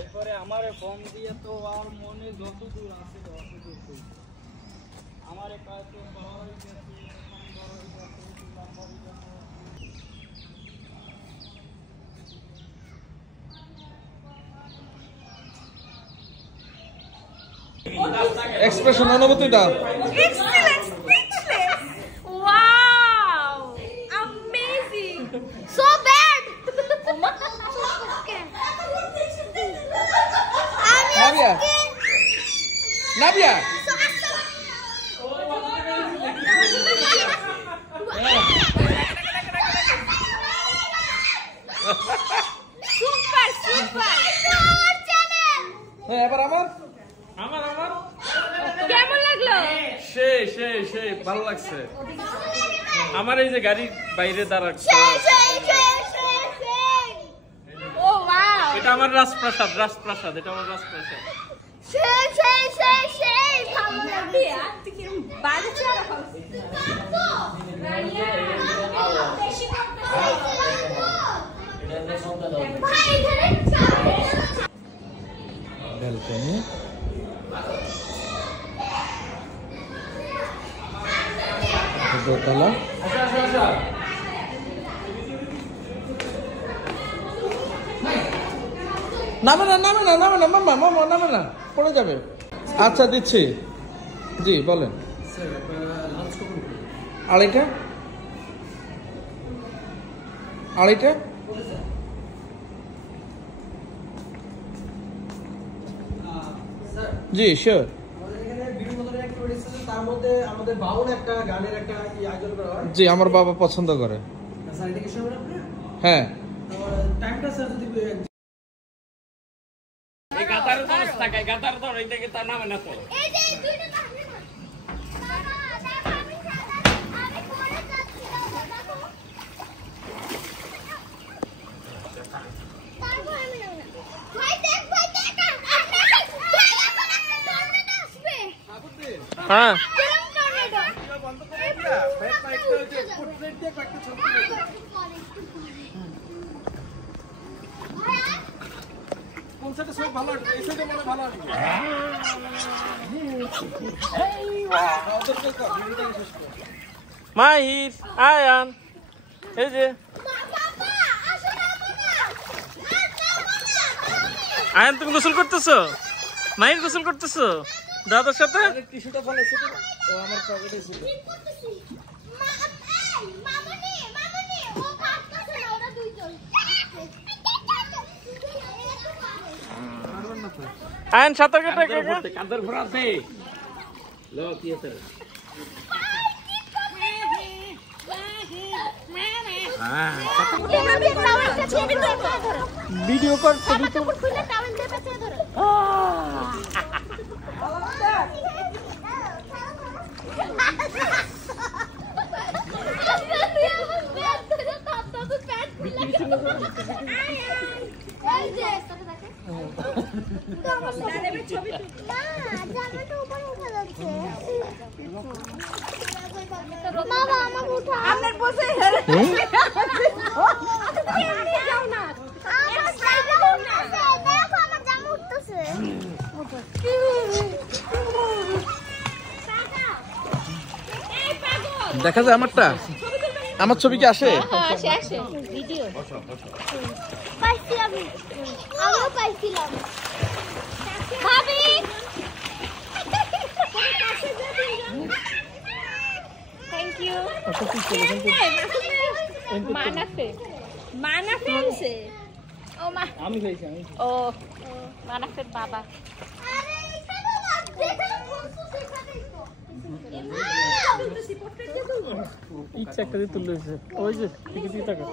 এরপরে আমারে ফোন দিয়ে তো আর মনে যত দূর আছে তত দূর আমারে কাজ তো বড় হয়ে গেছে এক্সপ্রেশন অনুভূতিটা Excellent, speechless. Wow, amazing. So bad. নাবিয়া নাবিয়া Super, super. এবার আমার কেমন লাগলো? সেই ভালো লাগছে। আমার এই যে গাড়ির বাইরে দাঁড়াচ্ছে, Oh wow. এটা আমার রাজপ্রাসাদ, এটা আমার রাজপ্রাসাদ। ভালো লাগবে আর তুই কি বাজে ব্যালকনি দোতলা নামে না পড়ে যাবে। আচ্ছা দিচ্ছি, জি বলেন। আড়াইটা জি শিওর। জি আমার বাবা পছন্দ করে। হ্যাঁ এই গাতার দরস থাকায় গাতার দর এই থেকে তার নামে না তো। এই যে দুইটা নামে না বাবা দেখো আমি পরে যাচ্ছি দেখো তারপর আমি নাও না ভাই দেখ ভাই এখন একটা টর্নেডো আসবে। হ্যাঁ কিরকম টর্নেডো বন্ধ করে দিয়া ব্যাক পাইতে হচ্ছে ফুটপ্রিন্ট দিয়ে কয়েকটা ছবি তুলে দাও। কোন সাইডে সব ভালো আসবে? এই সাইডে মনে ভালো আসবে। মাহির আয়ান এই যে আয়ান তুমি গোসল করতেছো? মাহির গোসল করতেছো দাদার সাথে? টিস্যুটা ফেলে সেটা ও আমার পকেটে ছিল। মামনি ও কাটতেছে না ওরা দুইজন। আয়ান সাঁতার কেটে কাদের ঘোরাছে লো কি আছে ভিডিও কর ছবি তো বাবা আমাকে উঠা আপনার বসে যাও না আমার সাইডে যাও না দেখো আমার জামা উঠতেছে দেখা যায় আমারটা? আমার ছবি কি আসে? আসে ভিডিও পাইছিলাম আমিও পাইছিলাম ভাবি থ্যাংক ইউ মানাফে আনছে ও মা আমি খাইছি ও মানাফের বাবা আরে এখানে যেখানে বলছো সেখানেই তো ইচ্ছা একটা তুলে ওই যে দিকে টাকা